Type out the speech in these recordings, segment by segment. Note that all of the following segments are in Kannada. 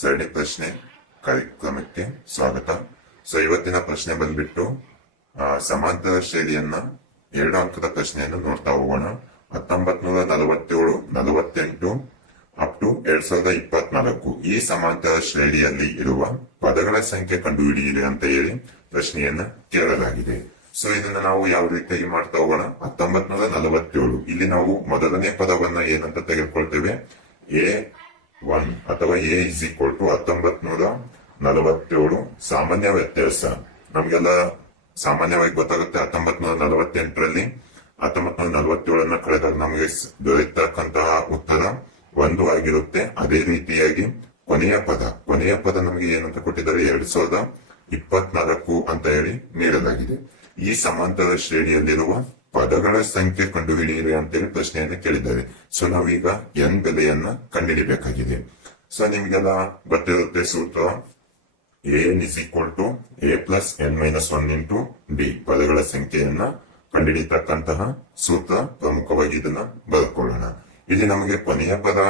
ಸರಣಿ ಪ್ರಶ್ನೆ ಕಾರ್ಯಕ್ರಮಕ್ಕೆ ಸ್ವಾಗತ. ಸೊ ಇವತ್ತಿನ ಪ್ರಶ್ನೆ ಬಂದ್ಬಿಟ್ಟು ಸಮಾಂತರ ಶೈಲಿಯನ್ನ ಎರಡು ಅಂಕದ ಪ್ರಶ್ನೆಯನ್ನು ನೋಡ್ತಾ ಹೋಗೋಣ. ಹತ್ತೊಂಬತ್ ನೂರ ನಲವತ್ತೇಳು, ನಲವತ್ತೆಂಟು ಅಪ್ ಟು ಎರಡ್ ಸಾವಿರದ ಇಪ್ಪತ್ನಾಲ್ಕು. ಈ ಸಮಾಂತರ ಶೈಲಿಯಲ್ಲಿ ಇರುವ ಪದಗಳ ಸಂಖ್ಯೆ ಕಂಡುಹಿಡಿಯಿರಿ ಅಂತ ಹೇಳಿ ಪ್ರಶ್ನೆಯನ್ನ ಕೇಳಲಾಗಿದೆ. ಸೊ ಇದನ್ನ ನಾವು ಯಾವ ರೀತಿಯಾಗಿ ಮಾಡ್ತಾ ಹೋಗೋಣ? ಹತ್ತೊಂಬತ್ ನೂರ ನಲವತ್ತೇಳು. ಇಲ್ಲಿ ನಾವು ಮೊದಲನೇ ಪದವನ್ನ ಏನಂತ ತೆಗೆದುಕೊಳ್ತೇವೆ? ಎ ಒನ್ ಅಥವಾ ಎ ಇಸ್ ಈಕ್ವಲ್ ಟು ಹತ್ತೊಂಬತ್ ನೂರ ನಲವತ್ತೇಳು. ಸಾಮಾನ್ಯ ವ್ಯತ್ಯಾಸ. ನಮಗೆಲ್ಲ ಸಾಮಾನ್ಯವಾಗಿ ಗೊತ್ತಾಗುತ್ತೆ ಹತ್ತೊಂಬತ್ ನೂರ ನಲವತ್ತೆಂಟರಲ್ಲಿ. ಹತ್ತೊಂಬತ್ ನೂರ ನಲವತ್ತೇಳನ್ನ ಕಳೆದಾಗ ನಮಗೆ ದೊರೆತಕ್ಕಂತಹ ಉತ್ತರ ಒಂದು ಆಗಿರುತ್ತೆ. ಅದೇ ರೀತಿಯಾಗಿ ಕೊನೆಯ ಪದ. ಕೊನೆಯ ಪದ ನಮಗೆ ಏನಂತ ಕೊಟ್ಟಿದ್ದಾರೆ? ಎರಡ್ ಸಾವಿರದ ಇಪ್ಪತ್ನಾಲ್ಕು ಅಂತ ಹೇಳಿ ನೀಡಲಾಗಿದೆ. ಈ ಸಮಾಂತರ ಶ್ರೇಣಿಯಲ್ಲಿರುವ ಪದಗಳ ಸಂಖ್ಯೆ ಕಂಡುಹಿಡಿಯಿರಿ ಅಂತೇಳಿ ಪ್ರಶ್ನೆಯನ್ನ ಕೇಳಿದ್ದಾರೆ ಸೊ ನಾವೀಗ ಎನ್ ಬೆಲೆಯನ್ನ ಕಂಡುಹಿಡಿಬೇಕಾಗಿದೆ. ಸೊ ನಿಮ್ಗೆಲ್ಲ ಗೊತ್ತಿರುತ್ತೆ ಸೂತ್ರ. N is equal to A plus N minus one into D ಪದಗಳ ಸಂಖ್ಯೆಯನ್ನ ಕಂಡುಹಿಡಿತಕ್ಕಂತಹ ಸೂತ್ರ ಪ್ರಮುಖವಾಗಿ ಇದನ್ನ ಬರ್ಕೊಳ್ಳೋಣ. ಇಲ್ಲಿ ನಮಗೆ ಕೊನೆಯ ಪದ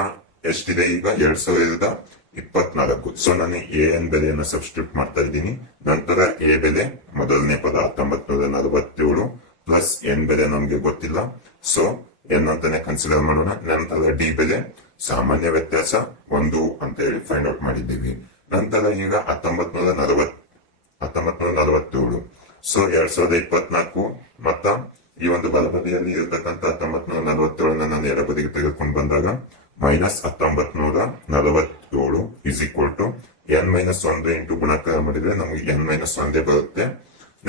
ಎಷ್ಟಿದೆ ಈಗ? ಎರಡ್ ಸಾವಿರದ ಇಪ್ಪತ್ನಾಲ್ಕು. ಸೊ ನಾನು ಎ ಎನ್ ಬೆಲೆಯನ್ನು ಸಬ್ಸ್ಟಿಟ್ಯೂಟ್ ಮಾಡ್ತಾ ಇದ್ದೀನಿ. ನಂತರ ಎ ಬೆಲೆ, ಮೊದಲನೇ ಪದ ಹತ್ತೊಂಬತ್ ನೂರ ನಲವತ್ತೇಳು. ಪ್ಲಸ್ ಎನ್ ಬೆಲೆ ನಮಗೆ ಗೊತ್ತಿಲ್ಲ. ಸೊ ಎನ್ ಅಂತಾನೆ ಕನ್ಸಿಡರ್ ಮಾಡೋಣ. ನಂತರ ಡಿ ಬೆಲೆ, ಸಾಮಾನ್ಯ ವ್ಯತ್ಯಾಸ ಒಂದು ಅಂತ ಹೇಳಿ ಫೈಂಡ್ ಔಟ್ ಮಾಡಿದ್ದೀವಿ. ನಂತರ ಈಗ ಹತ್ತೊಂಬತ್ ನೂರ ನಲವತ್ ನಲವತ್ತೇಳು ಸೊ ಎರಡ್ ಸಾವಿರದ ಇಪ್ಪತ್ನಾಲ್ಕು ಮತ್ತ ಈ ಒಂದು ಬಲಬದಿಯಲ್ಲಿ ಇರತಕ್ಕಂತ ಹತ್ತೊಂಬತ್ ನೂರ ನಲವತ್ತೇಳನ್ನ ನಾನು ಎಡಬದಿಗೆ ತೆಗೆದುಕೊಂಡು ಬಂದಾಗ ಮೈನಸ್ ಹತ್ತೊಂಬತ್ ನೂರ ನಲವತ್ತೇಳು is equal to N minus ಒಂದು ಇಂಟು ಗುಣಾಕಾರ ಮಾಡಿದ್ರೆ ನಮಗೆ ಎನ್ ಮೈನಸ್ ಒಂದೇ ಬರುತ್ತೆ.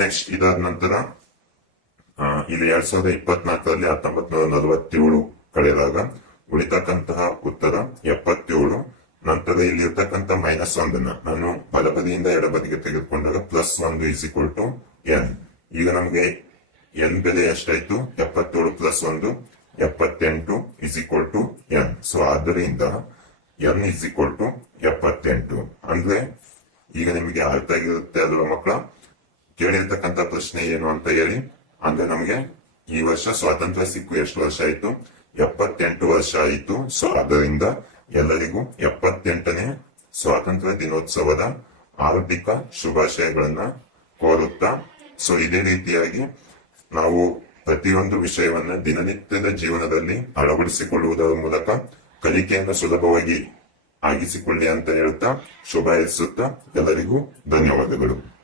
ನೆಕ್ಸ್ಟ್ ಇದಾದ ನಂತರ ಇಲ್ಲಿ ಎರಡ್ ಸಾವಿರದ ಇಪ್ಪತ್ನಾಲ್ಕರಲ್ಲಿ ಹತ್ತೊಂಬತ್ ನೂರ ನಲವತ್ತೇಳು ಕಳೆದಾಗ ಉಳಿತಕ್ಕಂತಹ ಉತ್ತರ ಎಪ್ಪತ್ತೇಳು. ನಂತರ ಇಲ್ಲಿ ಇರ್ತಕ್ಕಂಥ ಮೈನಸ್ ಒಂದನ್ನ ನಾನು ಬಲಬದಿಯಿಂದ ಎಡಬದಿಗೆ ತೆಗೆದುಕೊಂಡಾಗ ಪ್ಲಸ್ ಒಂದು ಇಸ್ ಈಕ್ವಲ್ ಟು ಎನ್ ಈಗ ನಮಗೆ ಎನ್ ಬೆಲೆ ಎಷ್ಟಾಯ್ತು? ಎಪ್ಪತ್ತೇಳು ಪ್ಲಸ್ ಒಂದು, ಎಪ್ಪತ್ತೆಂಟು is equal to N so ಆದ್ದರಿಂದ ಎನ್ ಇಸ್ ಈಕ್ವಲ್ ಟು ಎಪ್ಪತ್ತೆಂಟು. ಅಂದ್ರೆ ಈಗ ನಿಮಗೆ ಅರ್ಥ ಆಗಿರುತ್ತೆ ಅಲ್ವಾ ಮಕ್ಕಳ? ಕೇಳಿರ್ತಕ್ಕಂಥ ಪ್ರಶ್ನೆ ಏನು ಅಂತ ಹೇಳಿ. ಅಂದ್ರೆ ನಮಗೆ ಈ ವರ್ಷ ಸ್ವಾತಂತ್ರ್ಯ ಸಿಕ್ಕು ಎಷ್ಟು ವರ್ಷ ಆಯ್ತು? ಎಪ್ಪತ್ತೆಂಟು ವರ್ಷ ಆಯಿತು. ಸೊ, ಅದರಿಂದ ಎಲ್ಲರಿಗೂ ಎಪ್ಪತ್ತೆಂಟನೇ ಸ್ವಾತಂತ್ರ್ಯ ದಿನೋತ್ಸವದ ಹಾರ್ದಿಕ ಶುಭಾಶಯಗಳನ್ನ ಕೋರುತ್ತಾ, ಸೊ, ಇದೇ ರೀತಿಯಾಗಿ ನಾವು ಪ್ರತಿಯೊಂದು ವಿಷಯವನ್ನ ದಿನನಿತ್ಯದ ಜೀವನದಲ್ಲಿ ಅಳವಡಿಸಿಕೊಳ್ಳುವುದರ ಮೂಲಕ ಕಲಿಕೆಯನ್ನು ಸುಲಭವಾಗಿ ಆಗಿಸಿಕೊಳ್ಳಿ ಅಂತ ಹೇಳ್ತಾ ಶುಭ ಎಲ್ಲರಿಗೂ ಧನ್ಯವಾದಗಳು.